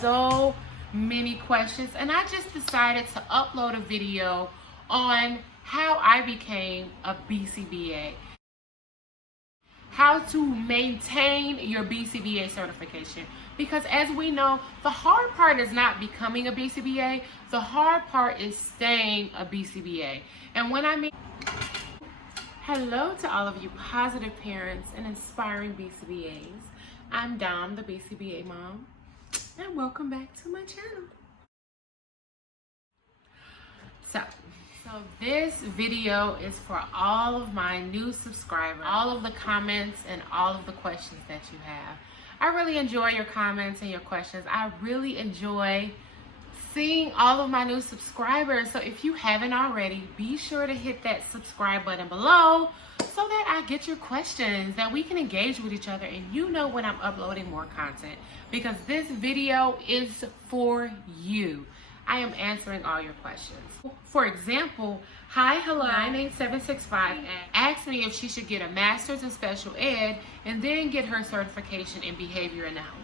so many questions, and I just decided to upload a video on how I became a BCBA. How to maintain your BCBA certification. Because as we know, the hard part is not becoming a BCBA, the hard part is staying a BCBA. And when I mean, hello to all of you positive parents and inspiring BCBAs. I'm Dom, the BCBA mom, and welcome back to my channel. So this video is for all of my new subscribers, all of the comments and all of the questions that you have. I really enjoy your comments and your questions. I really enjoy seeing all of my new subscribers. So if you haven't already, be sure to hit that subscribe button below so that I get your questions, that we can engage with each other and you know when I'm uploading more content, because this video is for you. I am answering all your questions. For example, hi, hello, 98765 asked me if she should get a master's in special ed and then get her certification in behavior analysis.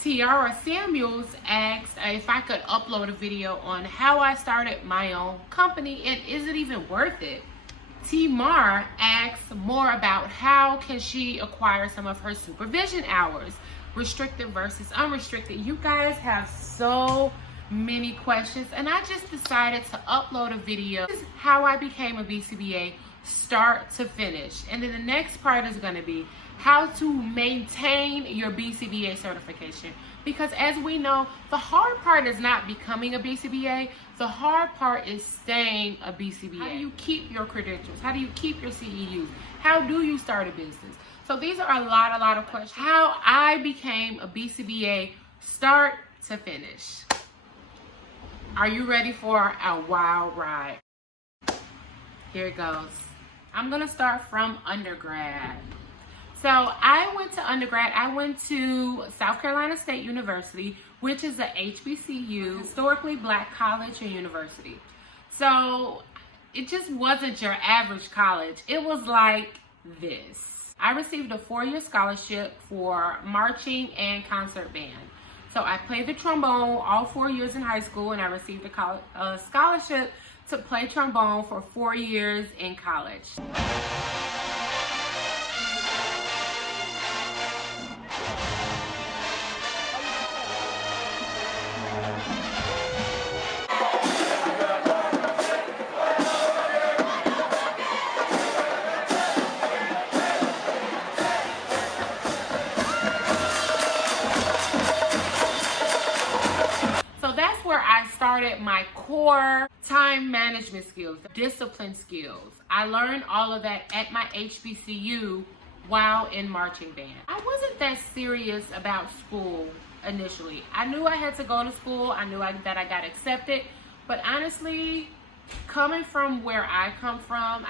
Tiara Samuels asked if I could upload a video on how I started my own company and is it even worth it? T-Mar asked more about how can she acquire some of her supervision hours, restricted versus unrestricted. You guys have so many questions, and I just decided to upload a video. This is how I became a BCBA, start to finish. And then the next part is going to be how to maintain your BCBA certification. Because as we know, the hard part is not becoming a BCBA, the hard part is staying a BCBA. How do you keep your credentials? How do you keep your CEUs? How do you start a business? So these are a lot of questions. How I became a BCBA, start to finish. Are you ready for a wild ride? Here it goes. I'm gonna start from undergrad. So I went to undergrad. I went to South Carolina State University, which is a HBCU, historically black college or university. So it just wasn't your average college. It was like this. I received a 4-year scholarship for marching and concert band. So I played the trombone all 4 years in high school, and I received a scholarship to play trombone for 4 years in college. I started my core time management skills, discipline skills. I learned all of that at my HBCU while in marching band. I wasn't that serious about school initially. I knew I had to go to school. I knew that I got accepted. But honestly, coming from where I come from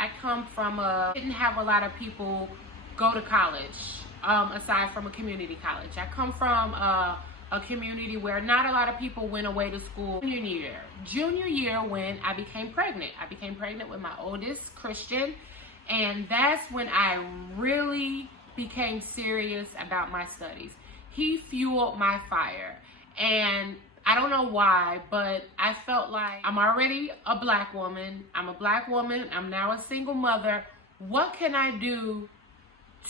didn't have a lot of people go to college aside from a community college. I come from a community where not a lot of people went away to school. Junior year when I became pregnant. I became pregnant with my oldest, Christian, and that's when I really became serious about my studies. He fueled my fire, and I don't know why, but I felt like I'm already a black woman. I'm a black woman. I'm now a single mother. What can I do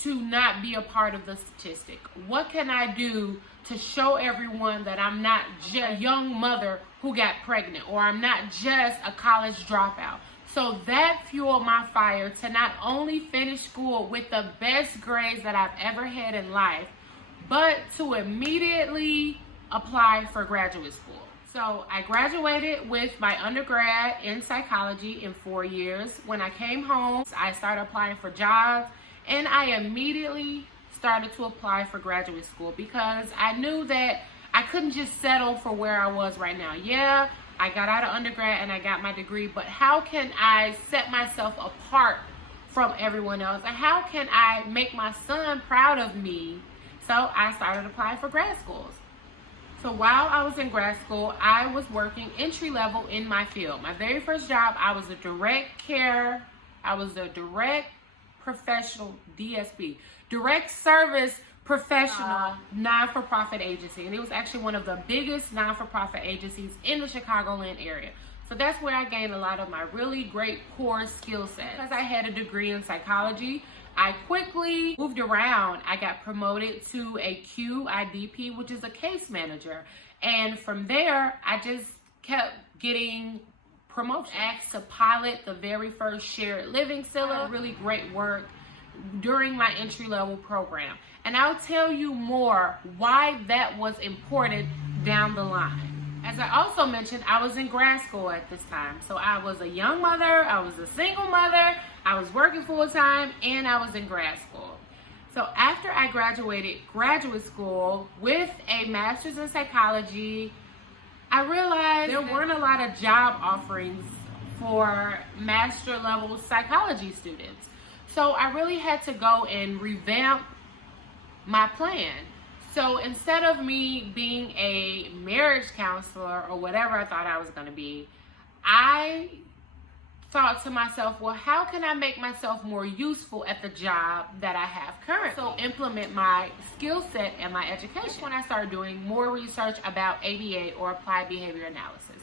to not be a part of the statistic? What can I do to show everyone that I'm not just a young mother who got pregnant, or I'm not just a college dropout? So that fueled my fire to not only finish school with the best grades that I've ever had in life, but to immediately apply for graduate school. So I graduated with my undergrad in psychology in 4 years. When I came home, I started applying for jobs, and I immediately started to apply for graduate school because I knew that I couldn't just settle for where I was right now. Yeah, I got out of undergrad and I got my degree, but how can I set myself apart from everyone else? And how can I make my son proud of me? So I started applying for grad schools. So while I was in grad school, I was working entry level in my field. My very first job, I was a direct professional DSP, direct service professional non-for-profit agency, and it was actually one of the biggest non-for-profit agencies in the Chicagoland area. So that's where I gained a lot of my really great core skill set. Because I had a degree in psychology, I quickly moved around. I got promoted to a QIDP, which is a case manager. And from there, I just kept getting promotions. Asked to pilot the very first shared living facility. Really great work during my entry-level program. And I'll tell you more why that was important down the line. As I also mentioned, I was in grad school at this time. So I was a young mother, I was a single mother, I was working full-time, and I was in grad school. So after I graduated graduate school with a master's in psychology, I realized there weren't a lot of job offerings for master level psychology students. So I really had to go and revamp my plan. So instead of me being a marriage counselor or whatever I thought I was going to be, I thought to myself, well, how can I make myself more useful at the job that I have currently? So implement my skill set and my education. When I started doing more research about ABA, or Applied Behavior Analysis.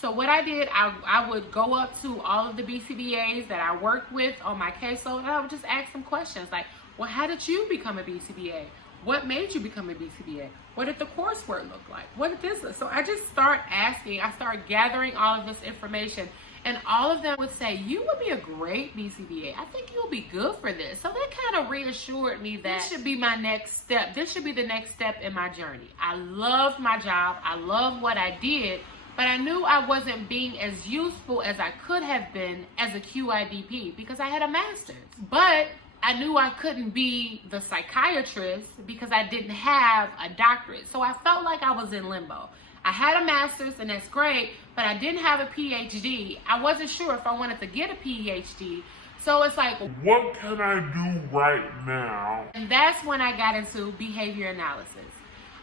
So what I did, I would go up to all of the BCBAs that I worked with on my caseload, and I would just ask them questions like, well, how did you become a BCBA? What made you become a BCBA? What did the coursework look like? What did this look? So I just start asking, I start gathering all of this information, and all of them would say, you would be a great BCBA. I think you'll be good for this. So that kind of reassured me that this should be my next step. This should be the next step in my journey. I loved my job. I loved what I did, but I knew I wasn't being as useful as I could have been as a QIDP because I had a master's. But I knew I couldn't be the psychiatrist because I didn't have a doctorate. So I felt like I was in limbo. I had a master's, and that's great, but I didn't have a PhD. I wasn't sure if I wanted to get a PhD. So it's like, what can I do right now? And that's when I got into behavior analysis.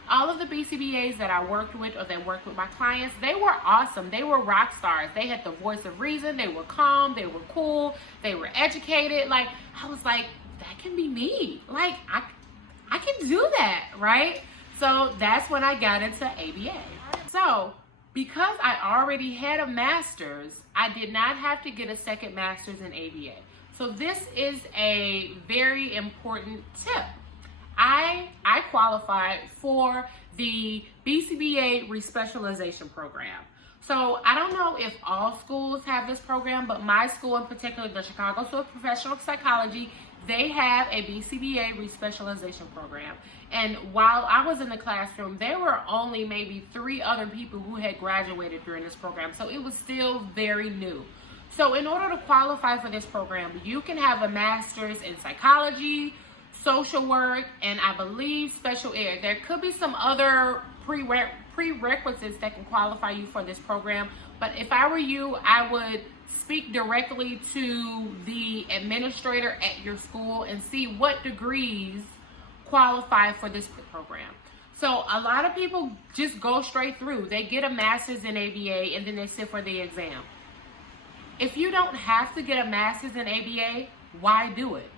All of the BCBAs that I worked with, or that worked with my clients, they were awesome. They were rock stars. They had the voice of reason. They were calm. They were cool. They were educated. Like, I was like, that can be me. Like, I can do that, right? So that's when I got into ABA. So because I already had a master's, I did not have to get a second master's in ABA. So this is a very important tip. I qualified for the BCBA Respecialization program. So I don't know if all schools have this program, but my school in particular, the Chicago School of Professional Psychology, they have a BCBA Respecialization program. And while I was in the classroom, there were only maybe 3 other people who had graduated during this program. So it was still very new. So in order to qualify for this program, you can have a master's in psychology, social work, and I believe special ed. There could be some other prerequisites that can qualify you for this program. But if I were you, I would speak directly to the administrator at your school and see what degrees qualify for this program. So a lot of people just go straight through. They get a master's in ABA and then they sit for the exam. If you don't have to get a master's in ABA, why do it?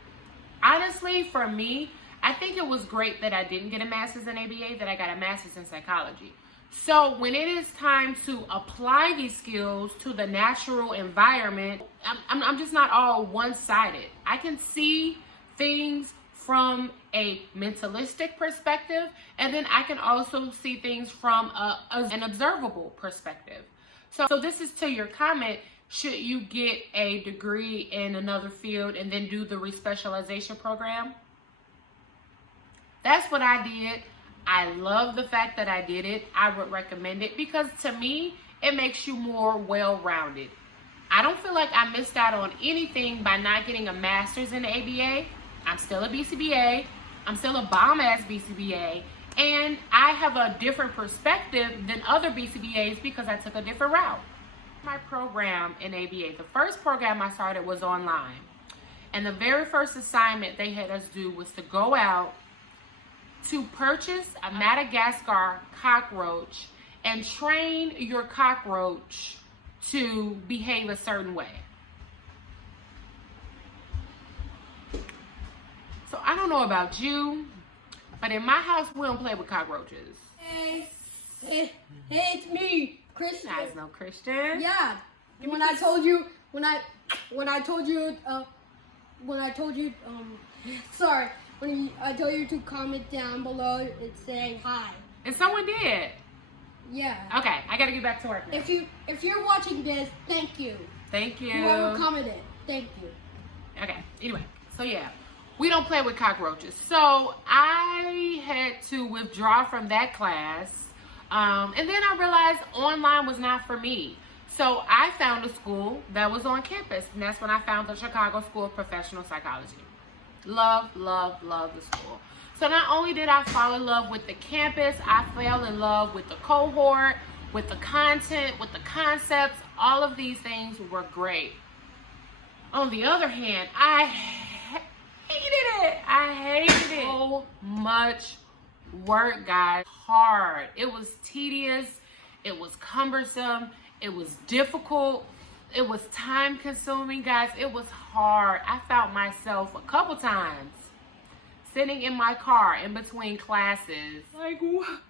Honestly, for me, I think it was great that I didn't get a master's in ABA, that I got a master's in psychology. So when it is time to apply these skills to the natural environment, I'm just not all one-sided. I can see things from a mentalistic perspective, and then I can also see things from an observable perspective. So this is to your comment, should you get a degree in another field and then do the respecialization program? That's what I did. I love the fact that I did it. I would recommend it because to me, it makes you more well-rounded. I don't feel like I missed out on anything by not getting a master's in ABA. I'm still a BCBA. I'm still a bomb-ass BCBA. And I have a different perspective than other BCBAs because I took a different route. My program in ABA, the first program I started was online. And the very first assignment they had us do was to go out to purchase a Madagascar cockroach and train your cockroach to behave a certain way. So I don't know about you, But in my house, we don't play with cockroaches. Hey, it's me, Christian. Guys, no Christian. Yeah. When I told you, sorry, when I told you to comment down below and say hi. And someone did. Yeah. Okay, I gotta get back to work now. If you're watching this, thank you. Thank you. Whoever commented, thank you. Okay, anyway, so yeah, we don't play with cockroaches. So I had to withdraw from that class, and then I realized online was not for me. So I found a school that was on campus, and that's when I found the Chicago School of Professional Psychology. Love, love, love the school. So not only did I fall in love with the campus, I fell in love with the cohort, with the content, with the concepts. All of these things were great. On the other hand, I hated it. I hated it. So much work, guys. Hard. It was tedious. It was cumbersome. It was difficult. It was time consuming, guys. It was hard. I found myself a couple times sitting in my car in between classes. Like, what?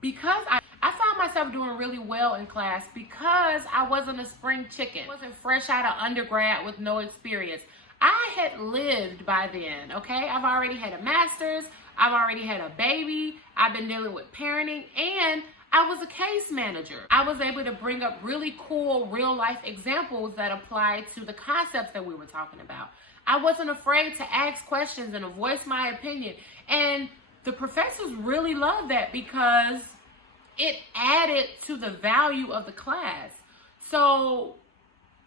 Because I found myself doing really well in class because I wasn't a spring chicken. I wasn't fresh out of undergrad with no experience. I had lived by then, okay? I've already had a master's. I've already had a baby. I've been dealing with parenting, and I was a case manager. I was able to bring up really cool real life examples that apply to the concepts that we were talking about. I wasn't afraid to ask questions and to voice my opinion. And the professors really loved that because it added to the value of the class. So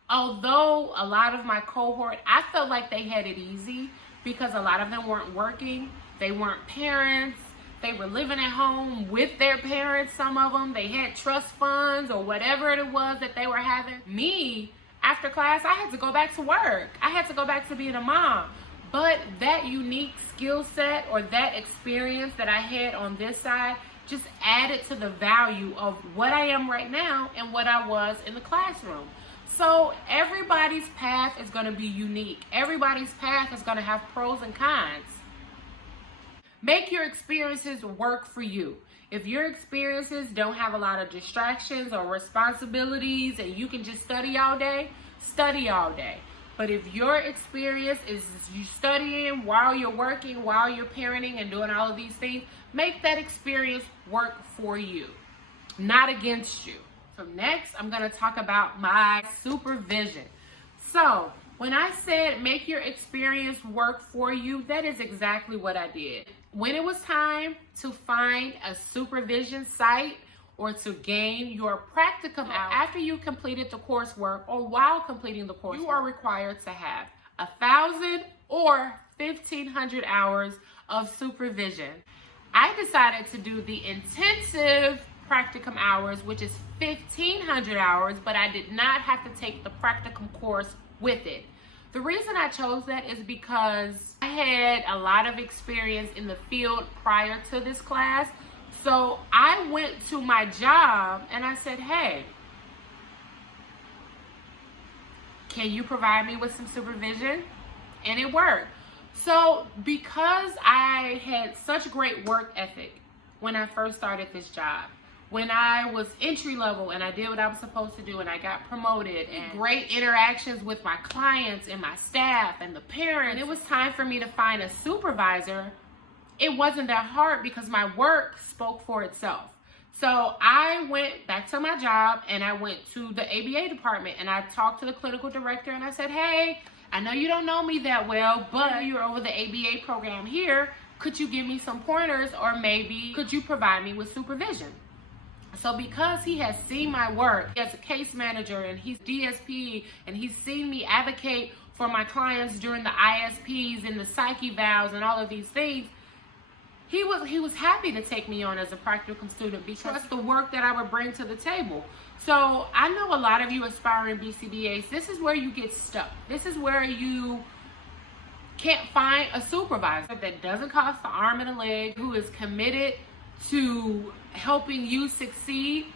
although a lot of my cohort, I felt like they had it easy because a lot of them weren't working. They weren't parents. They were living at home with their parents, some of them. They had trust funds or whatever it was that they were having. Me, after class, I had to go back to work. I had to go back to being a mom. But that unique skill set or that experience that I had on this side just added to the value of what I am right now and what I was in the classroom. So everybody's path is going to be unique. Everybody's path is going to have pros and cons. Make your experiences work for you. If your experiences don't have a lot of distractions or responsibilities and you can just study all day, study all day. But if your experience is you studying while you're working, while you're parenting and doing all of these things, make that experience work for you, not against you. So next, I'm going to talk about my supervision. So when I said make your experience work for you, that is exactly what I did. When it was time to find a supervision site or to gain your practicum out after you completed the coursework or while completing the coursework, you are required to have 1,000 or 1,500 hours of supervision. I decided to do the intensive practicum hours, which is 1,500 hours, but I did not have to take the practicum course with it. The reason I chose that is because I had a lot of experience in the field prior to this class. So I went to my job and I said, hey, can you provide me with some supervision? And it worked. So because I had such great work ethic when I first started this job, when I was entry level and I did what I was supposed to do and I got promoted and great interactions with my clients and my staff and the parents, and it was time for me to find a supervisor, it wasn't that hard because my work spoke for itself. So I went back to my job and I went to the ABA department and I talked to the clinical director and I said, hey, I know you don't know me that well, but you're over the ABA program here. Could you give me some pointers or maybe could you provide me with supervision? So because he has seen my work as a case manager and he's DSP and he's seen me advocate for my clients during the ISPs and the psych evals and all of these things, he was happy to take me on as a practicum student because the work that I would bring to the table. So I know a lot of you aspiring BCBAs, this is where you get stuck. This is where you can't find a supervisor that doesn't cost an arm and a leg, who is committed to helping you succeed.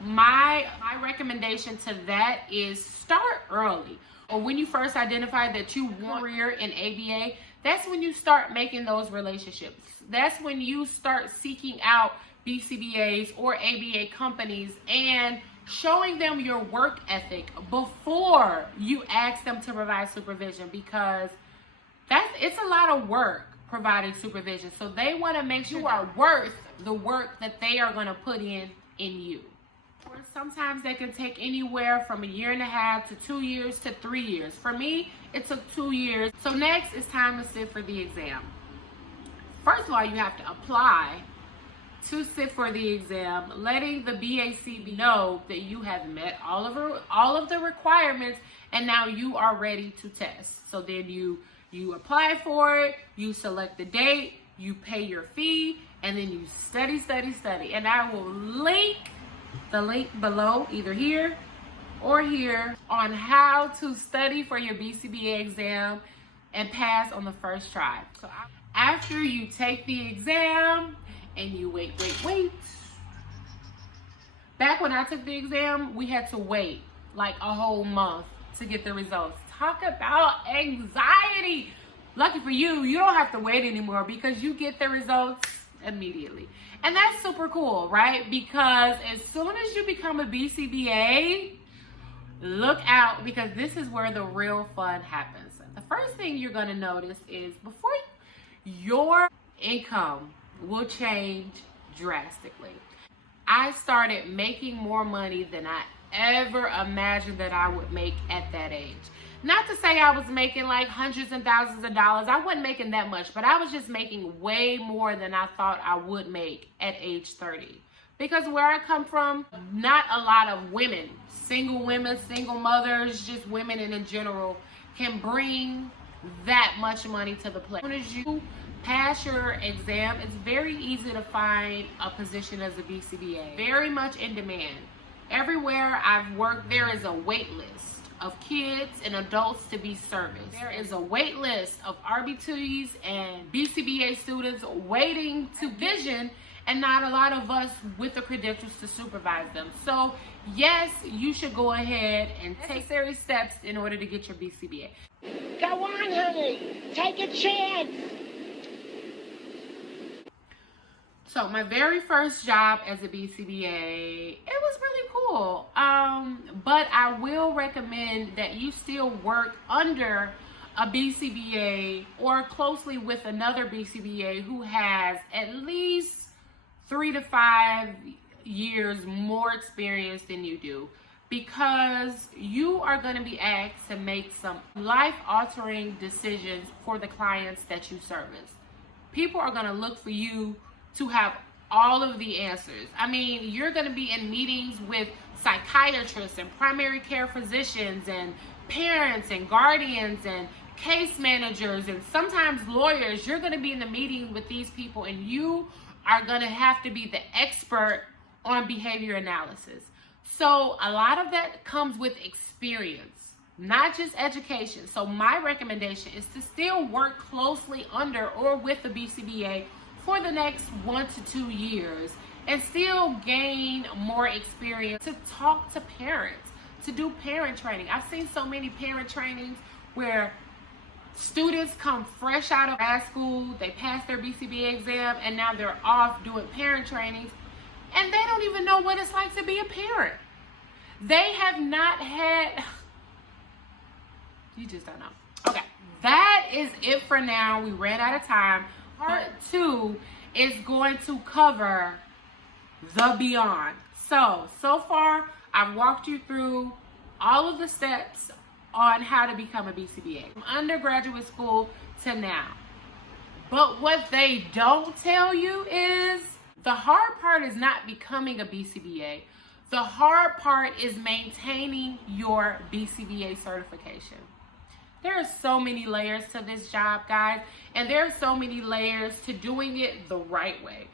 My recommendation to that is start early. or when you first identify that you want a career in ABA, that's when you start making those relationships. That's when you start seeking out BCBAs or ABA companies and showing them your work ethic before you ask them to provide supervision, because it's a lot of work providing supervision. So they want to make sure you are worth the work that they are going to put in you. Or sometimes they can take anywhere from 1.5 years to 2 years to 3 years. For me, it took 2 years. So next, it's time to sit for the exam. First of all, you have to apply to sit for the exam, letting the BACB know that you have met all of the requirements and now you are ready to test. So then you apply for it, you select the date, you pay your fee, and then you study. And I will link the link below, either here or here, on how to study for your BCBA exam and pass on the first try. So after you take the exam and you wait. Back when I took the exam, we had to wait like a whole month to get the results. Talk about anxiety. Lucky for you, you don't have to wait anymore because you get the results immediately. And that's super cool, right? Because as soon as you become a BCBA, look out, because this is where the real fun happens. The first thing you're going to notice is your income will change drastically. I started making more money than I ever imagined that I would make at that age. Not to say I was making like hundreds and thousands of dollars. I wasn't making that much, but I was just making way more than I thought I would make at age 30. Because where I come from, not a lot of women, single mothers, just women in general, can bring that much money to the plate. As soon as you pass your exam, it's very easy to find a position as a BCBA. Very much in demand. Everywhere I've worked, there is a wait list of kids and adults to be serviced. There is a wait list of RBTs and BCBA students waiting to vision, and not a lot of us with the credentials to supervise them. So yes, you should go ahead and take necessary steps in order to get your BCBA. Go on, honey. Take a chance. So my very first job as a BCBA, it was really cool. But I will recommend that you still work under a BCBA or closely with another BCBA who has at least 3 to 5 years more experience than you do, because you are going to be asked to make some life-altering decisions for the clients that you service. People are going to look for you to have all of the answers. I mean, you're going to be in meetings with psychiatrists and primary care physicians and parents and guardians and case managers and sometimes lawyers. You're going to be in the meeting with these people, and you are going to have to be the expert on behavior analysis. So a lot of that comes with experience, not just education. So my recommendation is to still work closely under or with the BCBA for the next 1 to 2 years and still gain more experience, to talk to parents, to do parent training. I've seen so many parent trainings where students come fresh out of grad school, they pass their BCBA exam, and now they're off doing parent trainings, and they don't even know what it's like to be a parent. They have not had, you just don't know. Okay, that is it for now. We ran out of time. Part 2 is going to cover the beyond. So far, I've walked you through all of the steps on how to become a BCBA from undergraduate school to now. But what they don't tell you is the hard part is not becoming a BCBA. The hard part is maintaining your BCBA certification. There are so many layers to this job, guys, and there are so many layers to doing it the right way.